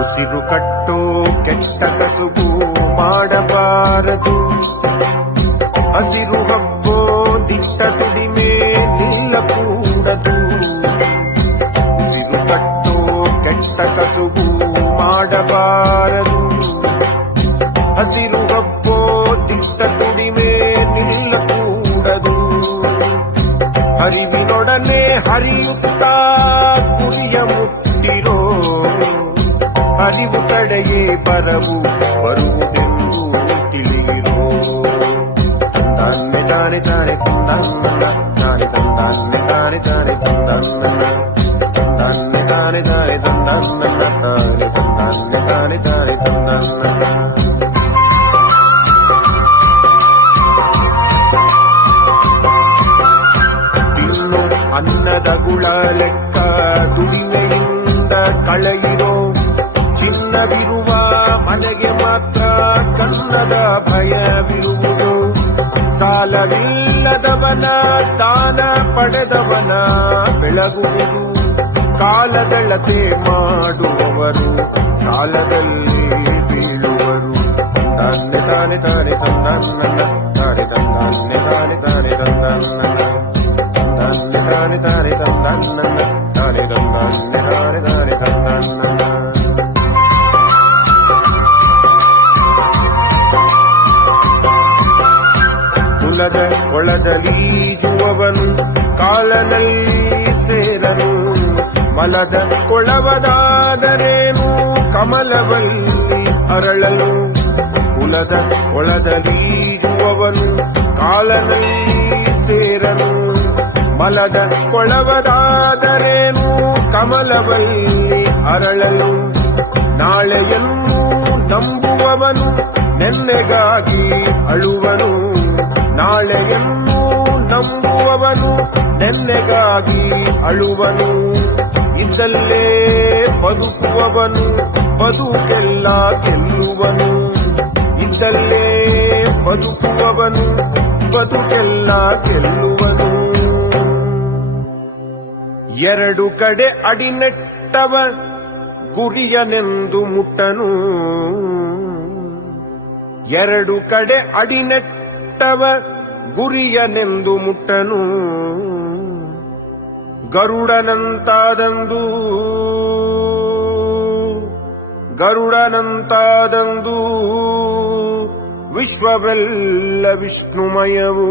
ಉಸಿರು ಕಟ್ಟೋ ಕೆಟ್ಟ ಕಸುಬು ಮಾಡಬಾರದು. ಹಸಿರು ಹಬ್ಬೋ ದಿಟ್ಟ ತುಡಿಮೆ ನಿಲ್ಲಕೂಡದು. ಉಸಿರು ಕಟ್ಟೋ ಕೆಟ್ಟ ಕಸುಬು ಮಾಡಬಾರದು. ಹಸಿರು ಹಬ್ಬೋ ದಿಟ್ಟ ತುಡಿಮೆ ನಿಲ್ಲಕೂಡದು. ಹರಿವಿನೊಡನೆ ಹರಿಯುತ್ತಾ ಗುರಿಯ ಮುಟ್ಟಿರೋ ಹರಿವು ತಡೆಯೇ ಬರವು ಬರುವುದೆಂದು ತಿಳಿಯಿರೋ. ತಂದಾನೆ ತಾನೆ ತಾನೆ ತಂದನ್ನ ತಾನೆ ತಂದಾನೆ ತಾನೆ ತಾನೆ ತಂದನ್ನ ತಂದಾನೆ ತಾನೆ ತಾನೆ ತಂದನ್ನ ತಾನೆ ತಂದಾನೆ ತಾನೆ ತಾನೆ ತಂದನ್ನ. ತಿನ್ನು ಅನ್ನದ ಗುಳ ಲೆಕ್ಕ ದುಡಿಮೆಯಿಂದ ಕಳೆಯಿರೋ. ಚಿನ್ನವಿರುವ ಮನೆಗೆ ಮಾತ್ರ ಕನ್ನದ ಭಯವಿರುವುದು. ಸಾಲವಿಲ್ಲದವನ ದಾನ ಪಡೆದವನ ಬೆಳಗುವುದು. ಕಾಲದಳತೆ ಮಾಡುವವರು ಸಾಲದಲ್ಲಿ ಬೀಳುವರು. ತಂದಾನೆ ತಾನೆ ತಾನೆ ತಂದನ್ನ ತಾನೆ ತಂದಾನೆ ತಾನೆ ತಾನೆ ತಂದನ್ನ ತಂದಾನೆ ತಾನೆ ತಾನೆ ತಂದನ್ನ ತಾನೆ ತಂದಾನೆ ತಾನೆ ತಾನೆ ತಂದನ್ನ. ಕುಲದ ಒಳದಲೀಜುವವನು ಕಾಲನಲ್ಲಿ ಸೇರನು. ಮಲದ ಕೊಳವದಾದರೇನು ಕಮಲವಲ್ಲಿ ಅರಳಲು. ಕುಲದ ಒಳದಲೀಜುವವನು ಕಾಲನಲ್ಲಿ ಸೇರನು. ಮಲದ ಕೊಳವದಾದರೇನು ಕಮಲವಲ್ಲಿ ಅರಳಲು. ನಾಳೆಯನ್ನು ನಂಬುವವನು ನೆನ್ನೆಗಾಗಿ ಅಳುವನು. ನಾಳೆಯನ್ನು ನಂಬುವವನು ನೆನ್ನೆಗಾಗಿ ಅಳುವನು. ಇದ್ದಲ್ಲೇ ಬದುಕುವವನು ಬದುಕೆಲ್ಲ ಗೆಲ್ಲುವನು. ಇದ್ದಲ್ಲೇ ಬದುಕುವವನು ಬದುಕೆಲ್ಲ ಗೆಲ್ಲುವನು. ಎರಡು ಕಡೆ ಅಡಿನೆಟ್ಟವ ಗುರಿಯನೆಂದು ಮುಟ್ಟನು. ಎರಡು ಕಡೆ ಅಡಿನೆಟ್ಟವ ಗುರಿಯನೆಂದು ಮುಟ್ಟನು. ಗರುಡನಂತಾದಂದು ವಿಶ್ವವೆಲ್ಲ ವಿಷ್ಣುಮಯವು.